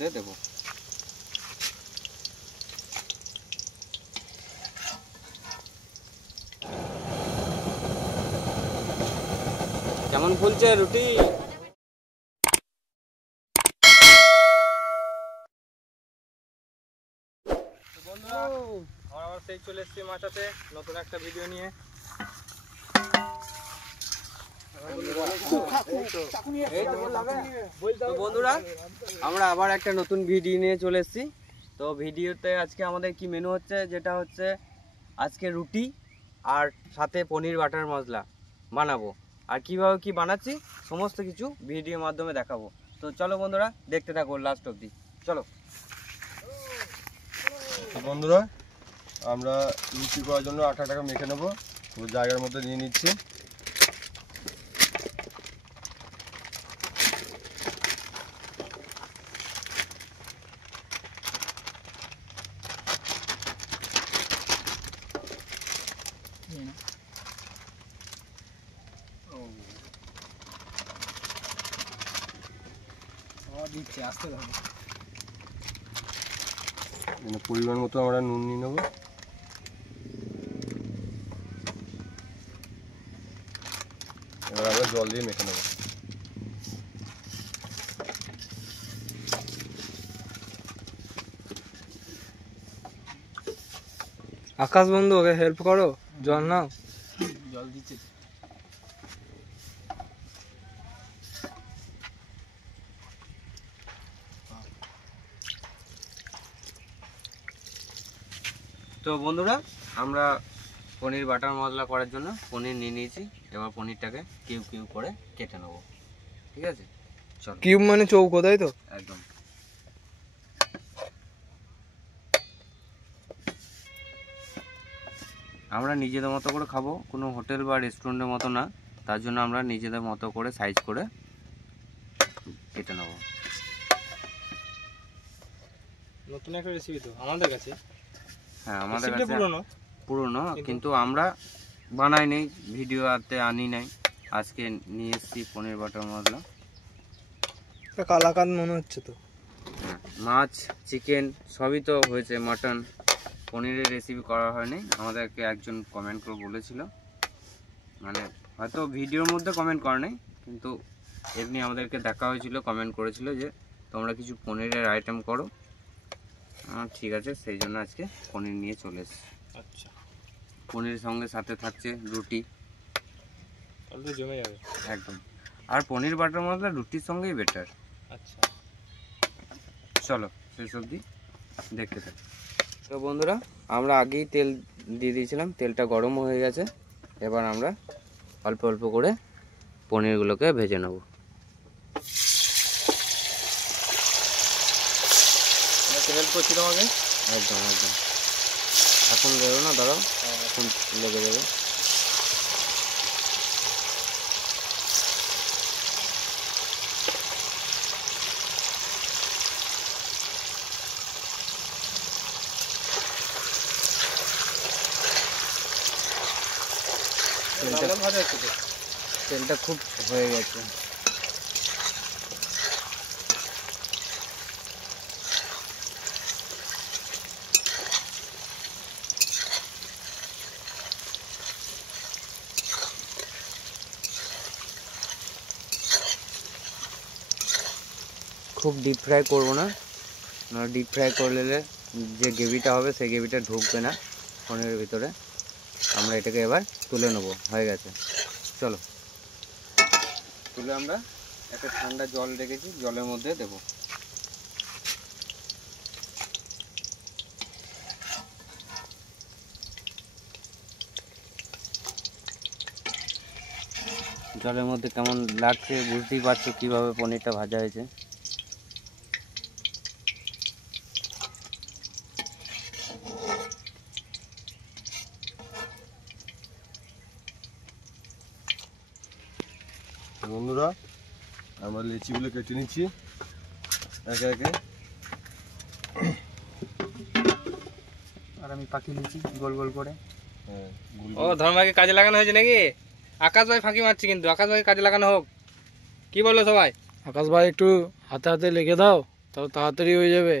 মধ্যে দেব। কেমন ফুলছে রুটি? বন্ধুরা আমরা আবার সেই চলে এসেছি মাচাতে নতুন একটা ভিডিও নিয়ে। তো বন্ধুরা আমরা আবার একটা নতুন ভিডিও নিয়ে চলে এসেছি। তো ভিডিওতে আজকে আমাদের কি মেনু হচ্ছে, যেটা হচ্ছে আজকে রুটি আর সাথে পনির বাটার মশলা বানাবো। আর কিভাবে কি বানাচ্ছি সমস্ত কিছু ভিডিওর মাধ্যমে দেখাবো। তো চলো বন্ধুরা দেখতে থাকো লাস্ট অবধি, চলো। বন্ধুরা আমরা রুটি করার জন্য আটাটাকে মেখে নেবো, পুরো জায়গার মধ্যে নিয়ে নিচ্ছি। পরিমাণ মতো আমরা নুন নিয়ে নেবো। এবার আমরা জল দিয়ে মেখে নেবো। আকাশ বন্ধু ওকে হেল্প করো, জল নাও। জল দিচ্ছে। তো বন্ধুরা আমরা পনির বাটার মশলা করার জন্য পনির নিয়ে নিয়েছি। এবার পনিরটাকে কিউব কিউব করে কেটে নেবো, ঠিক আছে? চলো। কিউব মানে চৌকো, তাই তো? একদম। আমরা নিজেদের মতো করে খাবো, কোনো হোটেল বা রেস্টুরেন্টের মতো না। তার জন্য আমরা নিজেদের মতো করে সাইজ করে কেটে নেবো। নতুন একটা রেসিপি তো আমাদের কাছে। হ্যাঁ আমাদের কাছে পুরনো, কিন্তু কিন্তু আমরা বানাই নাই, ভিডিওতে আনি নাই। আজকে নিয়ে এসেছি পনির বাটার মশলা। কালাকাদ মনে হচ্ছে তো। মাছ চিকেন সবই তো হয়েছে, মাটন। পনিরের রেসিপি করা হয়নি। আমাদেরকে একজন কমেন্ট করে বলেছিল, মানে হয়তো ভিডিওর মধ্যে কমেন্ট করে নাই, কিন্তু এমনি আমাদেরকে দেখা হয়েছিল, কমেন্ট করেছিল যে তোমরা কিছু পনিরের আইটেম করো। ঠিক আছে, সেই জন্য আজকে পনির নিয়ে চলে এসেছি। আচ্ছা, পনিরের সঙ্গে সাথে থাকছে রুটি, তাহলে জমে যাবে একদম। আর পনির বাটার মশলা রুটির সঙ্গেই বেটার। আচ্ছা চলো শেষ অবধি দেখতে থাকি। তো বন্ধুরা আমরা আগেই তেল দিয়ে দিয়েছিলাম, তেলটা গরম হয়ে গেছে। এবার আমরা অল্প অল্প করে পনিরগুলোকে ভেজে নেব। হেল্প করছি তোমাকে। একদম একদম। এখন দেবো না, দাঁড়াও, এখন লেগে যাবে। তেলটা খুব হয়ে গেছে। খুব ডিপ ফ্রাই করবো না, ডিপ ফ্রাই করলে যে গ্রেভিটা হবে সেই গ্রেভিটা ঢুকবে না পনিরের ভিতরে। আমরা এটাকে এবার তুলে নেব, হয়ে গেছে। চলো তুলে আমরা একটা ঠান্ডা জল রেখেছি, জলের মধ্যে দেব। জলের মধ্যে কেমন লাগছে বুঝতেই পারছো কিভাবে পনিরটা ভাজা হয়েছে। বন্ধুরা আমরা লিচিগুলো কেটে নিচ্ছি একে একে। আর আমি পাখি লিচি গোল গোল করে। হ্যাঁ, ও ধর্মভাইকে কাজে লাগানো হয়েছে নাকি? আকাশ ভাই ফাঁকি মারছি, কিন্তু আকাশ ভাই কাজে লাগানো হোক, কি বললো সবাই? আকাশ ভাই একটু হাতে হাতে লেগে দাও। তাও তাড়াতাড়ি হয়ে যাবে।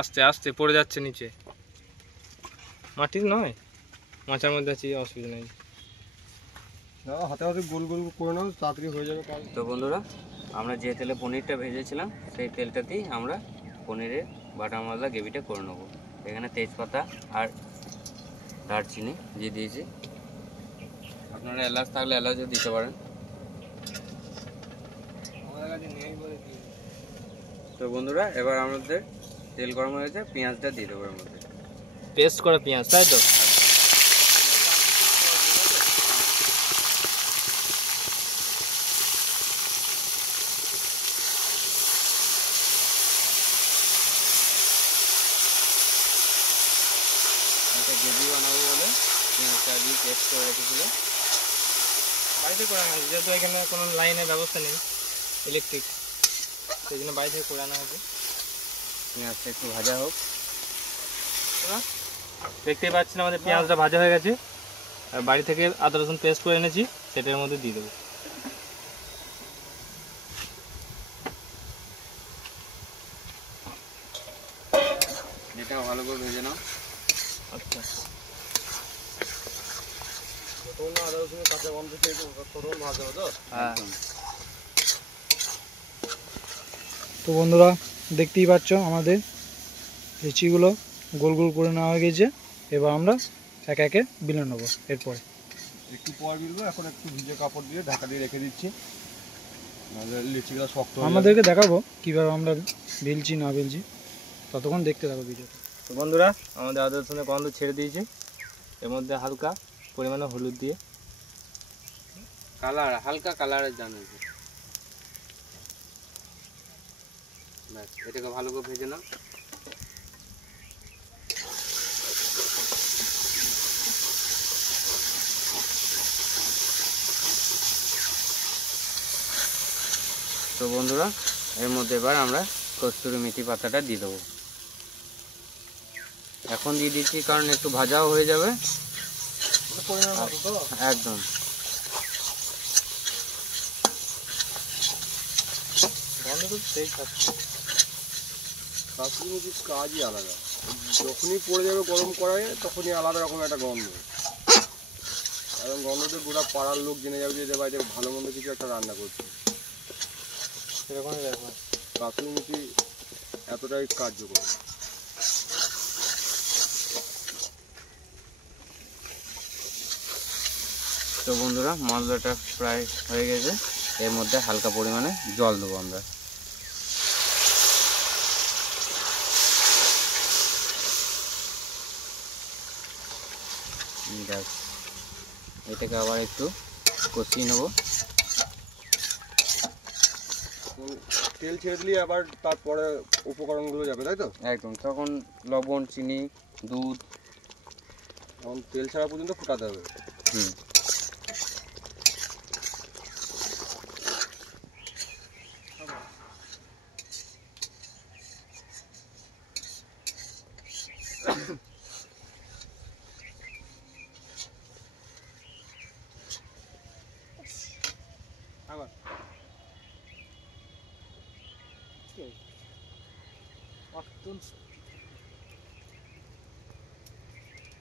আস্তে আস্তে পড়ে যাচ্ছে নিচে, মাটির নয়, মাচার মধ্যে আছে, অসুবিধা নেই। না, হাতে হাতে গোল গোল করে নাও, তাড়াতাড়ি হয়ে যাবে কাজ। তো বন্ধুরা, আমরা যে তেলে পনিরটা ভেজেছিলাম সেই তেলটাতেই আমরা পনিরের বাটার মশলা গ্রেভিটা করে নেবো। এখানে তেজপাতা আর দারচিনি দিয়ে দিয়েছি, আপনারা এলাচ থাকলে এলাচও দিতে পারেন। তো বন্ধুরা, এবার আমাদের তেল গরম হয়েছে, পেঁয়াজটা দিয়ে দেবো এর মধ্যে। পেস্ট করা পেঁয়াজ, তাই তো? এটা গ্রেভি বানাবো বলে পেঁয়াজটা দিয়ে পেস্ট করে রেখেছিল। বাড়িতে করে আনা হয়েছে, যেহেতু এখানে কোনো লাইনের ব্যবস্থা নেই ইলেকট্রিক, সেই জন্য বাড়ি থেকে করে আনা হয়েছে। পেঁয়াজটা একটু ভাজা হোক। দেখতেই পাচ্ছেন আমাদের পেঁয়াজটা ভাজা হয়ে গেছে, আর বাড়ি থেকে আদা রসুন পেস্ট করে এনেছি, সেটার মধ্যে দিয়ে দেবো। এটা ভালো করে ভেজে নাও। আচ্ছা, তখন আদা রসুনের কাঁচা গন্ধ থেকে তখন ভাজা হতো। হ্যাঁ। একদম। তো বন্ধুরা, দেখতেই পাচ্ছ আমাদের লিচিগুলো গোল গোল করে নেওয়া হয়ে গেছে। এবার আমরা একে একে বিলে নেবো। এরপরে একটু পর বিলবো, এখন একটু ভিজে কাপড় দিয়ে ঢাকা দিয়ে রেখে দিচ্ছি, নাহলে লিচিগুলো শক্ত হয়ে যাবে। আমাদেরকে দেখাবো কিভাবে আমরা বিলছি না বিলছি, ততক্ষণ দেখতে থাকো ভিডিওটা। তো বন্ধুরা, আমাদের আদা রসুনের গন্ধ ছেড়ে দিয়েছি, এর মধ্যে হালকা পরিমাণে হলুদ দিয়ে কালার, হালকা কালারের জানো, এটাকে ভালো করে ভেজে নাও। তো বন্ধুরা, এর মধ্যে এবার আমরা কস্তুরি মেথি পাতাটা দিয়ে দেবো। এখন দিয়ে দিচ্ছি কারণ একটু ভাজাও হয়ে যাবে। একদম। কাশ্মীরি মুরগির কাজই আলাদা, যখনই পড়ে যাবে গরম কড়াইয়ে তখনই আলাদা রকম একটা গন্ধ, এবং গন্ধতে গোটা পাড়ার লোক জেনে যাবে যে এদের বাড়িতে ভালো মন্দ কিছু একটা রান্না করছে। সেরকমই ব্যাপার। কাশ্মীরি মুরগি এতটাই কার্যকর। তো বন্ধুরা, মশলাটা প্রায় হয়ে গেছে, এর মধ্যে হালকা পরিমাণে জল দেবো আমরা। এটাকে আবার একটু কষিয়ে নেবো। তেল ছেড়ে দিলে আবার তারপরে উপকরণগুলো যাবে, তাই তো? একদম, তখন লবণ, চিনি, দুধ, এখন তেল ছাড়া পর্যন্ত ফোটাতে হবে। হুম।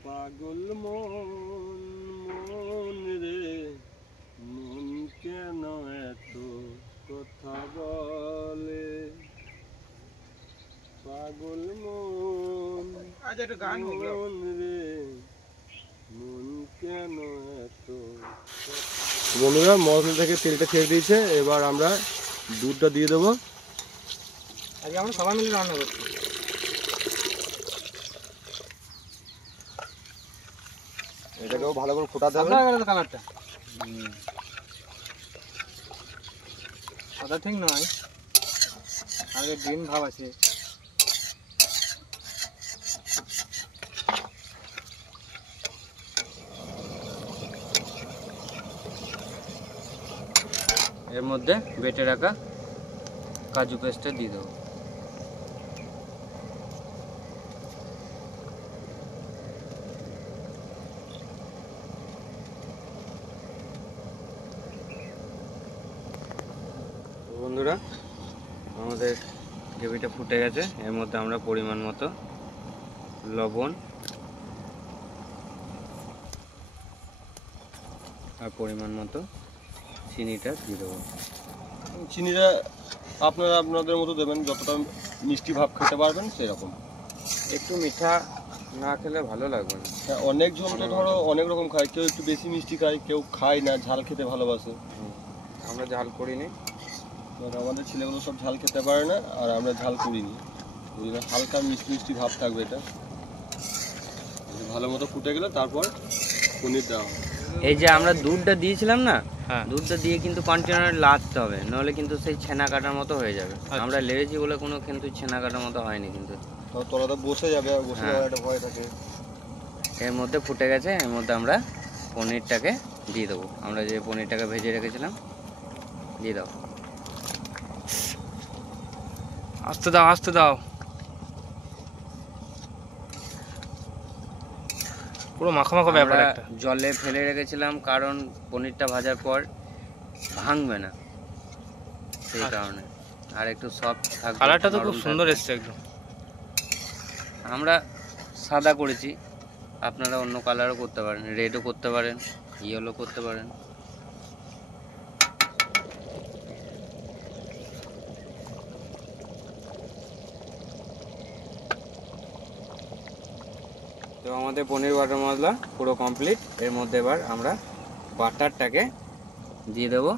পাগল মন মন রে, মন কেন এত কথা বলে, পাগল মন মন রে, মন কেন এত। বন্ধুরা, মশলা থেকে তেলটা ছেড়ে দিয়েছে, এবার আমরা দুধটা দিয়ে দেবো। আজকে আমরা সবাই মিলে রান্না করছি। এটাকেও ভালো করে ফোটাতে হবে। কালারটা সাদা ঠিক নয়, আগে গ্রিন ভাব আছে। এর মধ্যে বেটে রাখা কাজু পেস্টটা দিয়ে দেবো। বন্ধুরা, আমাদের গ্রেভিটা ফুটে গেছে। এর মধ্যে আমরা পরিমাণ মতো লবণ আর পরিমাণ মতো চিনিটা দিয়ে দেবো। চিনিটা আপনারা আপনাদের মতো দেবেন, যতটা মিষ্টি ভাব খেতে পারবেন সেরকম। একটু মিঠা না খেলে ভালো লাগবে না। হ্যাঁ, অনেকজন তো ধরো অনেক রকম খায়, কেউ একটু বেশি মিষ্টি খায়, কেউ খায় না, ঝাল খেতে ভালোবাসে। আমরা ঝাল করিনি, আমাদের ছেলেগুলো সব ঝাল খেতে পারে না, আর আমরা ঝাল করিনি, ওই জন্য হালকা মিষ্টি মিষ্টি ভাব থাকবে। এটা ভালো মতো ফুটে গেলে তারপর পনির দেওয়া হবে। এই যে আমরা দুধটা দিয়েছিলাম না, হ্যাঁ, দুধটা দিয়ে কিন্তু কন্টিনিউ লাড়তে হবে, নাহলে কিন্তু সেই ছানা কাটার মতো হয়ে যাবে। আমরা লেড়েছি বলে কোনো কিন্তু ছানা কাটার মতো হয়নি, কিন্তু তোরা তো বসে যাবে, বসে হ্যাঁ। যাওয়ার একটা ভয় থাকে। এর মধ্যে ফুটে গেছে, এর মধ্যে আমরা পনিরটাকে দিয়ে দেবো। আমরা যে পনিরটাকে ভেজে রেখেছিলাম দিয়ে দাও। আস্তে দাও আস্তে দাও, পুরো মাখো মাখো ব্যাপার আমরা একটা। জলে ফেলে রেখেছিলাম কারণ পনিরটা ভাজার পর ভাঙবে না, সেই কারণে। আর একটু সফট থাকবে, কালারটা তো নরম খুব সুন্দর থাকবে। এসছে একদম। আমরা সাদা করেছি, আপনারা অন্য কালারও করতে পারেন, রেডও করতে পারেন, ইয়েলো করতে পারেন। তো আমাদের পনির বাটার মশলা পুরো কমপ্লিট। এর মধ্যে এবার আমরা বাটারটাকে দিয়ে দেবো।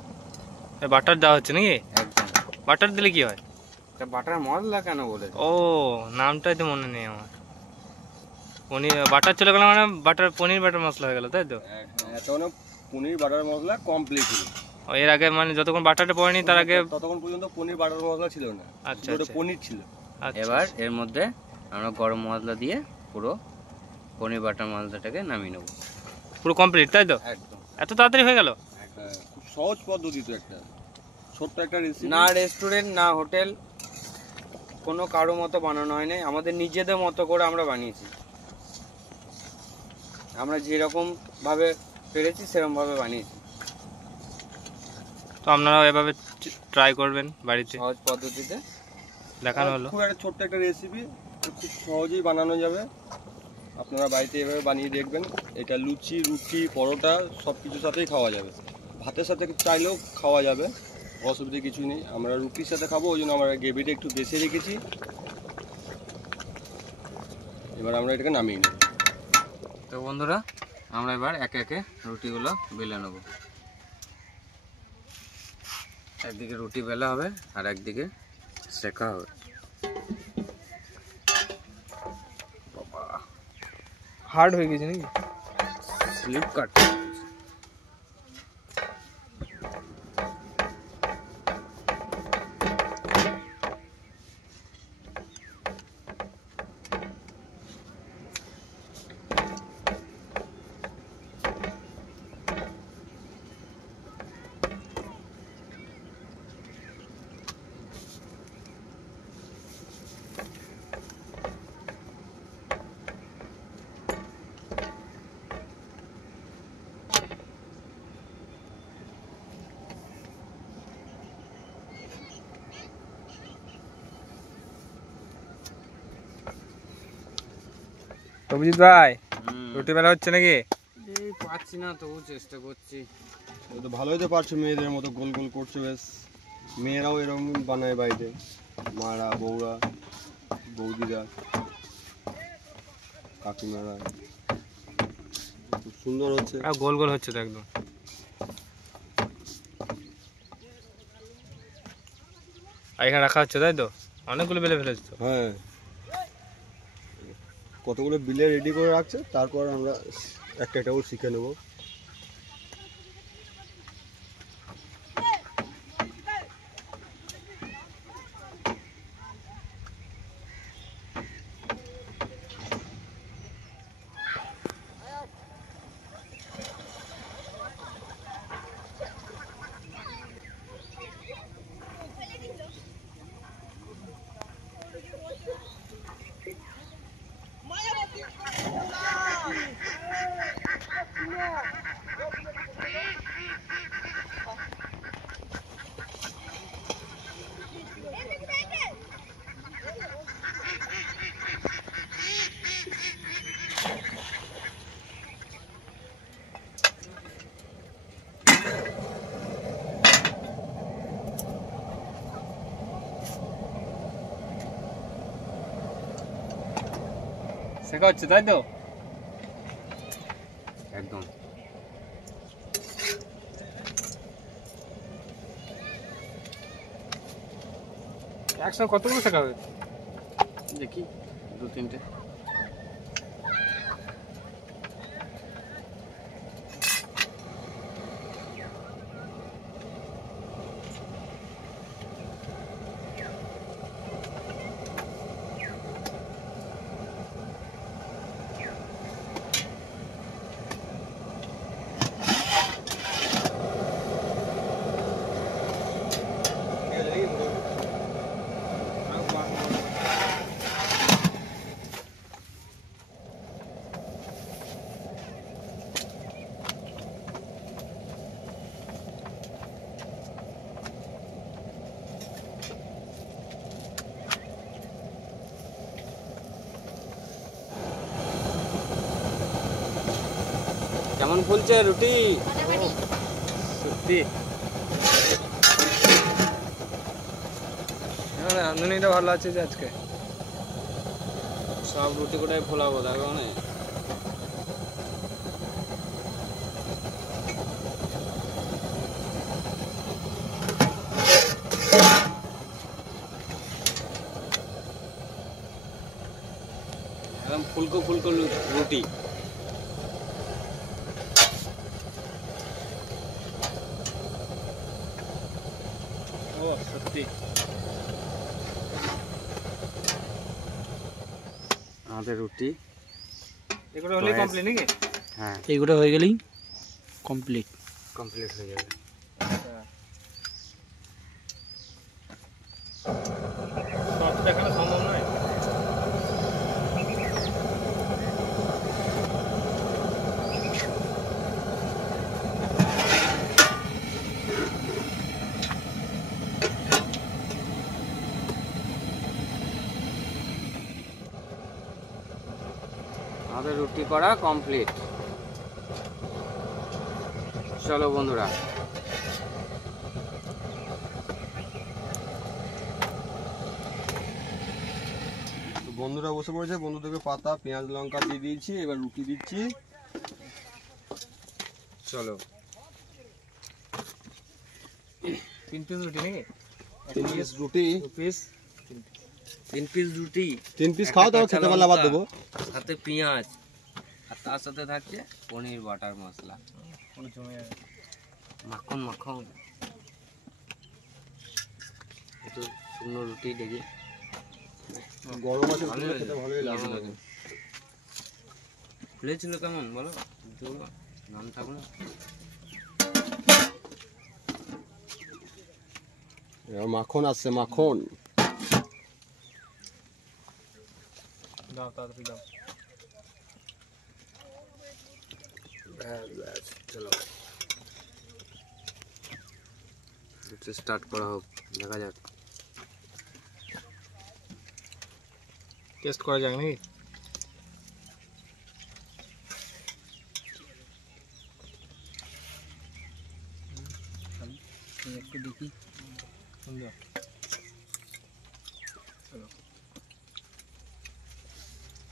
বাটার দেওয়া হচ্ছে নাকি? একদম। বাটার দিলে কি হয়? এটা বাটার মশলা কেন বলে? ও, নামটাই তো মনে নেই আমার। পনির বাটার চলে গেল মানে বাটার, পনির বাটার মশলা হয়ে গেল, তাই তো? এতক্ষণ পনির বাটার মশলা কমপ্লিট ছিল। ও, এর আগে মানে যতক্ষণ বাটারটা পড়েনি তার আগে? ততক্ষণ পর্যন্ত পনির বাটার মশলা ছিল না, আচ্ছা, ওটা আচ্ছা। পনির ছিল। আচ্ছা, এবার এর মধ্যে আমরা গরম মশলা দিয়ে পুরো পনির বাটার মশলাটাকে নামিয়ে নেব। পুরো কমপ্লিট, তাই তো? একদম। এত তাড়াতাড়ি হয়ে গেল? হ্যাঁ, খুব সহজ পদ্ধতি তো, একটা ছোট্ট একটা রেসিপি। না রেস্টুরেন্ট না হোটেল, কোনো কারো মতো বানানো হয়নি, আমাদের নিজেদের মতো করে আমরা বানিয়েছি। আমরা যেরকম ভাবে পেরেছি সেরকম ভাবে বানিয়েছি। তো আপনারাও এভাবে ট্রাই করবেন বাড়িতে, সহজ পদ্ধতিতে দেখানো হলো। খুব একটা ছোট্ট একটা রেসিপি, খুব সহজেই বানানো যাবে। আপনারা বাড়িতে এভাবে বানিয়ে দেখবেন। এটা লুচি, রুটি, পরোটা সব কিছুর সাথেই খাওয়া যাবে। ভাতের সাথে চাইলেও খাওয়া যাবে, অসুবিধা কিছু নেই। আমরা রুটির সাথে খাবো, ওই জন্য আমরা গ্রেভিটা একটু বেশি রেখেছি। এবার আমরা এটাকে নামিয়ে নেব। তো বন্ধুরা, আমরা এবার একে একে রুটিগুলো বেলে নেব। একদিকে রুটি বেলা হবে আর একদিকে সেকা হবে। হার্ড হয়ে গেছে নাকি? স্লিপ কাট। অভিজিৎ ভাই, রুটি বেলা হচ্ছে নাকি? এই পাচ্ছি না, তবু চেষ্টা করছি। তো ভালোই তো পারছো, মেয়েদের মতো গোল গোল করছো বেশ। মেয়েরাও এরকম বানায় বাড়িতে, মারা, বউরা, বৌদিরা, কাকিমারা। খুব সুন্দর হচ্ছে। গোল গোল হচ্ছে তো একদম। আর এখানে রাখা হচ্ছে, তাই তো? অনেকগুলো বেলে ফেলেছ তো। হ্যাঁ, কতগুলো বিলে রেডি করে রাখছে, তারপর আমরা একটা একটা করে শিখে নেবো। শেখা হচ্ছে তাই তো? একদম। একসঙ্গে কতগুলো শেখা হবে? দেখি 2-3টে। কেমন ফুলছে রুটি? সত্যি রাঁধুনিটা ভালো আছে যে আজকে। সব রুটি কোটাই ফোলাবো দেখো না। একদম ফুলকো ফুলকো রুটি। ও সত্যি আমাদের রুটি এগুলো হলেই কমপ্লিট নাকি? হ্যাঁ, এইগুলো হয়ে গেলেই কমপ্লিট কমপ্লিট হয়ে যাবে। সব দেখানো সম্ভব নয়। আমাদের রুটি করা কমপ্লিট। চলো বন্ধুরা, তো বন্ধুরা বসে পড়েছে, বন্ধুদেরকে পাতা পেঁয়াজ লঙ্কা দিয়ে দিয়েছি, এবার রুটি দিচ্ছি। চলো 3 পিস রুটি নাকি? 3 পিস রুটি, 2 পিস 3 পিস রুটি, 3 পিস খাও, তাও খেতে পারলে আবার দেবো। সাথে পেঁয়াজ, আর তার সাথে থাকছে পনির বাটার মশলা, পুরো জমে যাবে। মাখন মাখন। একটু শুকনো রুটি দেখি। গরম আছে, ভালো খেতে ভালোই লাগে। খুলেছিল কেমন বলো? নাম থাকো না। এবার মাখন আসছে, মাখন। দাও তাড়াতাড়ি দাও। চলো স্টার্ট করা হোক, দেখা যাক। টেস্ট করা যাক নাকি? একটু দেখি। সুন্দর।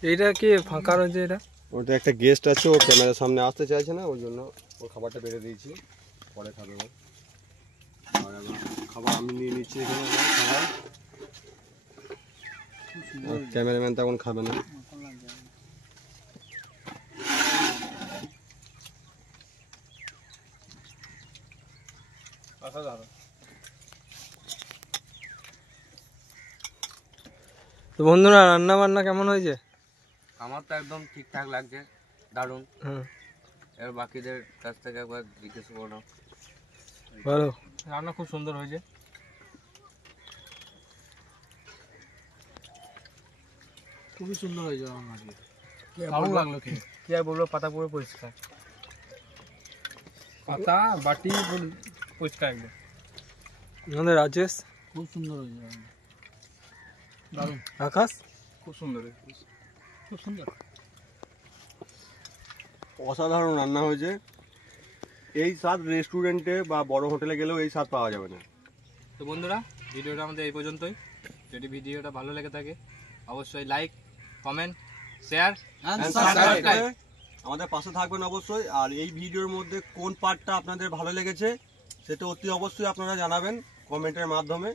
এইটা কি ফাঁকা রয়েছে? এটা ওটা একটা গেস্ট আছে, ও ক্যামেরার সামনে আসতে চাইছে না, ওই জন্য ওর খাবারটা বেড়ে দিয়েছি, পরে খাবে ও। আর এবার খাবার আমি নিয়ে নিচ্ছি এখানে খাবার। ক্যামেরাম্যান তো এখন খাবে না। তো বন্ধুরা, রান্না বান্না কেমন হয়েছে? আমার তো একদম ঠিকঠাক লাগছে, দারুণ। এবার বাকিদের কাছ থেকে একবার জিজ্ঞেস করো। ভালো রান্না, খুব সুন্দর হয়েছে। খুবই সুন্দর হয়েছে রান্না। দারুণ লাগলো খেয়ে। কি আর বলবো, পাতা পুরো পরিষ্কার, পাতা বাটি পরিষ্কার একদম। আমাদের রাজেশ খুব সুন্দর হয়েছে রান্না, দারুণ। আকাশ খুব সুন্দর হয়েছে, খুব সুন্দর। অসাধারণ রান্না হয়েছে। এই স্বাদ রেস্টুরেন্টে বা বড় হোটেলে গেলেও এই স্বাদ পাওয়া যাবে না। তো বন্ধুরা, ভিডিওটা আমাদের এই পর্যন্তই। যদি ভিডিওটা ভালো লেগে থাকে অবশ্যই like, comment, share And subscribe করে আমাদের পাশে থাকবেন অবশ্যই। আর এই ভিডিওর মধ্যে কোন পার্টটা আপনাদের ভালো লেগেছে সেটা অতি অবশ্যই আপনারা জানাবেন কমেন্টের মাধ্যমে।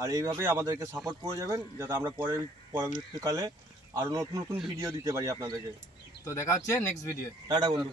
আর এইভাবেই আমাদেরকে সাপোর্ট করে যাবেন যাতে আমরা পরবর্তীকালে আরও নতুন নতুন ভিডিও দিতে পারি আপনাদেরকে। তো দেখা হচ্ছে নেক্সট ভিডিও। টাটা বন্ধু।